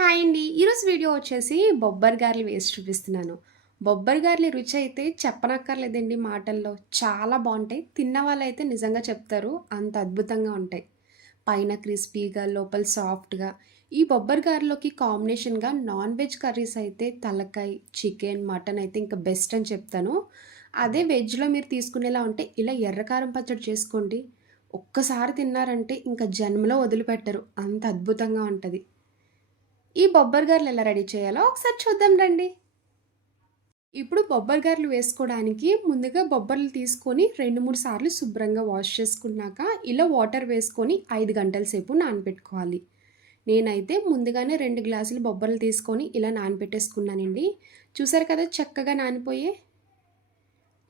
Hi అండి. ఈరోజు video వచ్చేసి బొబ్బరి గారెలు వేసి చూపిస్తున్నాను. బొబ్బరి గారెల రుచి అయితే చెప్పనక్కర్లేదండి మాటల్లో. చాలా బావుంటాయి. తిన్న వాళ్ళైతే నిజంగా చెప్తారు. అంత అద్భుతంగా ఉంటాయి. పైన క్రిస్పీగా, లోపల సాఫ్ట్‌గా. ఈ బొబ్బరి గారెలోకి కాంబినేషన్‌గా నాన్ వెజ్ కర్రీస్ అయితే తలకాయ, చికెన్, మటన్ అయితే ఇంకా బెస్ట్ అని చెప్తాను. అదే వెజ్‌లో మీరు తీసుకునేలా ఉంటే ఇలా ఎర్ర కారం పచ్చడి చేసుకోండి. ఒక్కసారి తిన్నారంటే ఇంక జన్మలో వదిలిపెట్టరు. అంత అద్భుతంగా ఉంటది. ఈ బొబ్బరి గారెలు ఎలా రెడీ చేయాలో ఒకసారి చూద్దాం రండి. ఇప్పుడు బొబ్బరి గారెలు వేసుకోవడానికి ముందుగా బొబ్బర్లు తీసుకొని 2, 3 సార్లు శుభ్రంగా వాష్ చేసుకున్నాక ఇలా వాటర్ వేసుకొని 5 గంటల సేపు నానబెట్టుకోవాలి. నేనైతే ముందుగానే 2 గ్లాసులు బొబ్బర్లు తీసుకొని ఇలా నానబెట్టేసుకున్నానండి. చూసారు కదా చక్కగా నానిపోయే.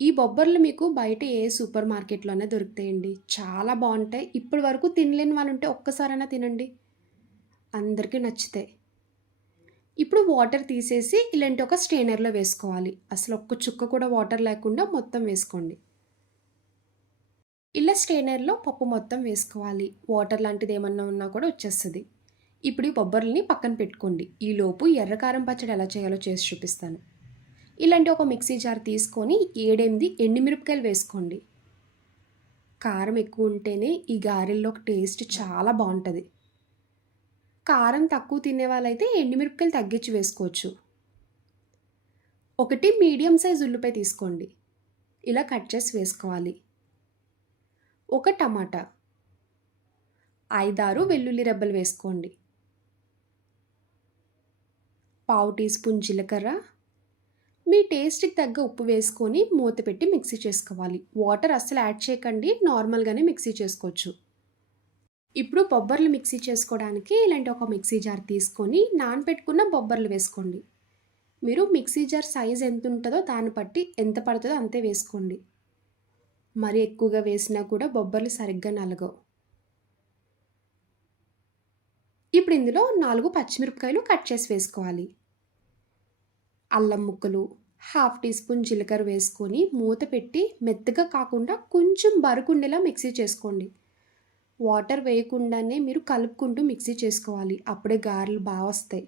ఈ బొబ్బర్లు మీకు బయట ఏ సూపర్ మార్కెట్‌లోనే దొరుకుతాయండి. చాలా బావుంటాయి. ఇప్పటి వరకు తినలేని వాళ్ళుంటే ఒక్కసారైనా తినండి. అందరికీ నచ్చుతాయి. ఇప్పుడు వాటర్ తీసేసి ఇలాంటి ఒక స్ట్రెయినర్‌లో వేసుకోవాలి. అసలు ఒక్క చుక్క కూడా వాటర్ లేకుండా మొత్తం వేసుకోండి. ఇలా స్ట్రెయినర్‌లో పప్పు మొత్తం వేసుకోవాలి. వాటర్ లాంటిది ఏమన్నా ఉన్నా కూడా వచ్చేస్తది. ఇప్పుడు ఈ బొబ్బర్లని పక్కన పెట్టుకోండి. ఈలోపు ఎర్ర కారం పచ్చడి ఎలా చేయాలో చేసి చూపిస్తాను. ఇలాంటి ఒక మిక్సీ జార్ తీసుకొని 7, 8 ఎండుమిరపకాయలు వేసుకోండి. కారం ఎక్కువ ఉంటేనే ఈ గారెల్లో టేస్ట్ చాలా బావుంటది. కారం తక్కువ తినేవాళ్ళైతే ఎండుమిరపకాయలు తగ్గించి వేసుకోవచ్చు. ఒకటి మీడియం సైజ్ ఉల్లిపాయ తీసుకోండి. ఇలా కట్ చేసి వేసుకోవాలి. ఒక టమాటా, 5, 6 వెల్లుల్లి రెబ్బలు వేసుకోండి. పావు టీ స్పూన్ జీలకర్ర, మీ టేస్ట్‌కి తగ్గ ఉప్పు వేసుకొని మూత పెట్టి మిక్సీ చేసుకోవాలి. వాటర్ అస్సలు యాడ్ చేయకండి. నార్మల్‌గానే మిక్సీ చేసుకోవచ్చు. ఇప్పుడు బొబ్బర్లు మిక్సీ చేసుకోవడానికి ఇలాంటి ఒక మిక్సీ జార్ తీసుకొని నానబెట్టుకున్న బొబ్బర్లు వేసుకోండి. మీరు మిక్సీ జార్ సైజ్ ఎంత ఉంటుందో దాన్ని బట్టి ఎంత పడుతుందో అంతే వేసుకోండి. మరి ఎక్కువగా వేసినా కూడా బొబ్బర్లు సరిగ్గా నలగవు. ఇప్పుడు ఇందులో 4 పచ్చిమిరపకాయలు కట్ చేసి వేసుకోవాలి. అల్లం ముక్కలు, హాఫ్ టీ స్పూన్ జీలకర్ర వేసుకొని మూత పెట్టి మెత్తగా కాకుండా కొంచెం బరకుండేలా మిక్సీ చేసుకోండి. వాటర్ వేయకుండానే మీరు కలుపుకుంటూ మిక్సీ చేసుకోవాలి. అప్పుడే గారెలు బాగా వస్తాయి.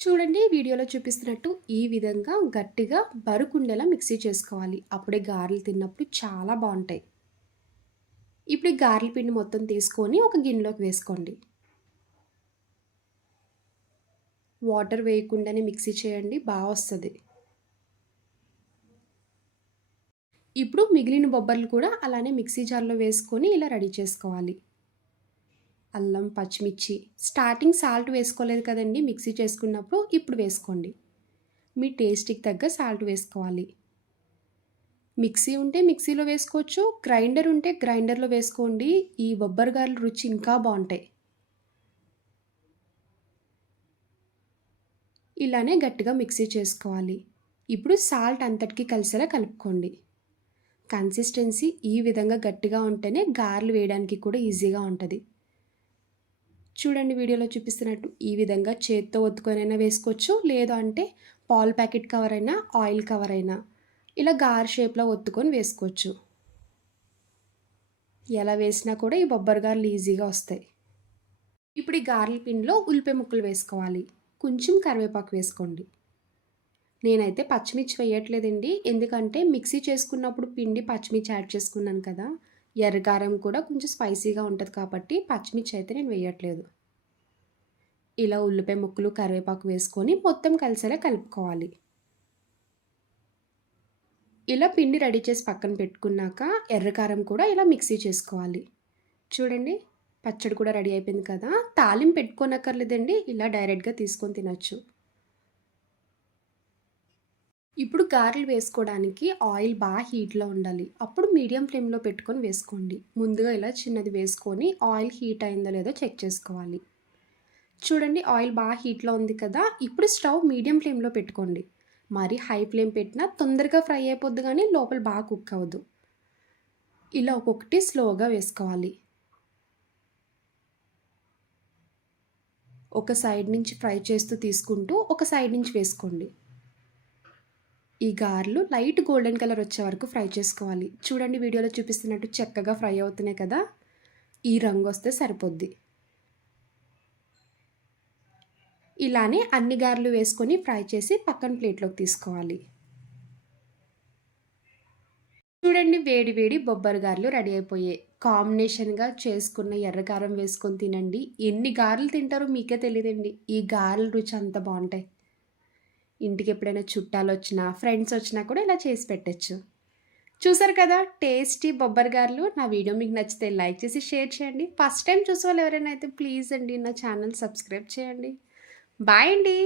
చూడండి వీడియోలో చూపిస్తున్నట్టు ఈ విధంగా గట్టిగా బరుకుండేలా మిక్సీ చేసుకోవాలి. అప్పుడే గారెలు తిన్నప్పుడు చాలా బావుంటాయి. ఇప్పుడు ఈ గారెల పిండి మొత్తం తీసుకొని ఒక గిన్నెలోకి వేసుకోండి. వాటర్ వేయకుండానే మిక్సీ చేయండి బాగా వస్తది. ఇప్పుడు మిగిలిన బొబ్బర్లు కూడా అలానే మిక్సీ జార్‌లో వేసుకొని ఇలా రెడీ చేసుకోవాలి. అల్లం, పచ్చిమిర్చి స్టార్టింగ్ సాల్ట్ వేసుకోలేదు కదండీ మిక్సీ చేసుకున్నప్పుడు. ఇప్పుడు వేసుకోండి. మీ టేస్ట్‌కి తగ్గ సాల్ట్ వేసుకోవాలి. మిక్సీ ఉంటే మిక్సీలో వేసుకోవచ్చు. గ్రైండర్ ఉంటే గ్రైండర్‌లో వేసుకోండి. ఈ బొబ్బరి గారెల రుచి ఇంకా బావుంటాయి. ఇలానే గట్టిగా మిక్సీ చేసుకోవాలి. ఇప్పుడు సాల్ట్ అంతటికి కలిసేలా కలుపుకోండి. కన్సిస్టెన్సీ ఈ విధంగా గట్టిగా ఉంటేనే గారెలు వేయడానికి కూడా ఈజీగా ఉంటది. చూడండి వీడియోలో చూపిస్తున్నట్టు ఈ విధంగా చేత్తో ఒత్తుకొనైనా వేసుకోవచ్చు. లేదు అంటే పాలు ప్యాకెట్ కవర్ అయినా, ఆయిల్ కవర్ అయినా ఇలా గారె షేప్‌లో ఒత్తుకొని వేసుకోవచ్చు. ఎలా వేసినా కూడా ఈ బొబ్బరి గారెలు ఈజీగా వస్తాయి. ఇప్పుడు ఈ గారెల పిండిలో ఉల్లిపాయ ముక్కలు వేసుకోవాలి. కొంచెం కరివేపాకు వేసుకోండి. నేనైతే పచ్చిమిర్చి వేయట్లేదండి. ఎందుకంటే మిక్సీ చేసుకున్నప్పుడు పిండి పచ్చిమిర్చి యాడ్ చేసుకున్నాను కదా! ఎర్రకారం కూడా కొంచెం స్పైసీగా ఉంటది కాబట్టి పచ్చిమిర్చి అయితే నేను వేయట్లేదు. ఇలా ఉల్లిపాయ ముక్కలు, కరివేపాకు వేసుకొని మొత్తం కలిసేలా కలుపుకోవాలి. ఇలా పిండి రెడీ చేసి పక్కన పెట్టుకున్నాక ఎర్రకారం కూడా ఇలా మిక్సీ చేసుకోవాలి. చూడండి పచ్చడి కూడా రెడీ అయిపోయింది కదా! తాలింపు పెట్టుకోనక్కర్లేదండి. ఇలా డైరెక్ట్‌గా తీసుకొని తినొచ్చు. ఇప్పుడు గారెలు వేసుకోవడానికి ఆయిల్ బాగా హీట్‌లో ఉండాలి. అప్పుడు మీడియం ఫ్లేమ్‌లో పెట్టుకొని వేసుకోండి. ముందుగా ఇలా చిన్నది వేసుకొని ఆయిల్ హీట్ అయిందో లేదో చెక్ చేసుకోవాలి. చూడండి ఆయిల్ బాగా హీట్‌లో ఉంది కదా! ఇప్పుడు స్టవ్ మీడియం ఫ్లేమ్‌లో పెట్టుకోండి. మరి హై ఫ్లేమ్ పెట్టినా తొందరగా ఫ్రై అయిపోద్ది గానీ లోపల బాగా కుక్ అవ్వదు. ఇలా ఒక్కొక్కటి స్లోగా వేసుకోవాలి. ఒక సైడ్ నుంచి ఫ్రై చేస్తూ తీసుకుంటూ ఒక సైడ్ నుంచి వేసుకోండి. ఈ గారెలు లైట్ గోల్డెన్ కలర్ వచ్చే వరకు ఫ్రై చేసుకోవాలి. చూడండి వీడియోలో చూపిస్తున్నట్టు చక్కగా ఫ్రై అవుతున్నాయి కదా! ఈ రంగు వస్తే సరిపోద్ది. ఇలానే అన్ని గారెలు వేసుకొని ఫ్రై చేసి పక్కన ప్లేట్‌లోకి తీసుకోవాలి. చూడండి వేడి వేడి బొబ్బరి గారెలు రెడీ అయిపోయాయి. కాంబినేషన్‌గా చేసుకున్న ఎర్రకారం వేసుకొని తినండి. ఎన్ని గారెలు తింటారో మీకే తెలీదండి. ఈ గారెల రుచి అంత బావుంటాయి. ఇంటికెప్పుడైనా చుట్టాలొచ్చినా, ఫ్రెండ్సొచ్చినా కూడా ఇలా చేసి పెట్టొచ్చు. చూసారు కదా! టేస్టీ బొబ్బరి గారెలు. నా వీడియో మీకు నచ్చితే లైక్ చేసి, షేర్ చేయండి. ఫస్ట్ టైమ్ చూసేవాళ్ళు ఎవరైనా అయితే ప్లీజ్ అండి నా ఛానల్ సబ్స్క్రైబ్ చేయండి. బాయ్ అండి.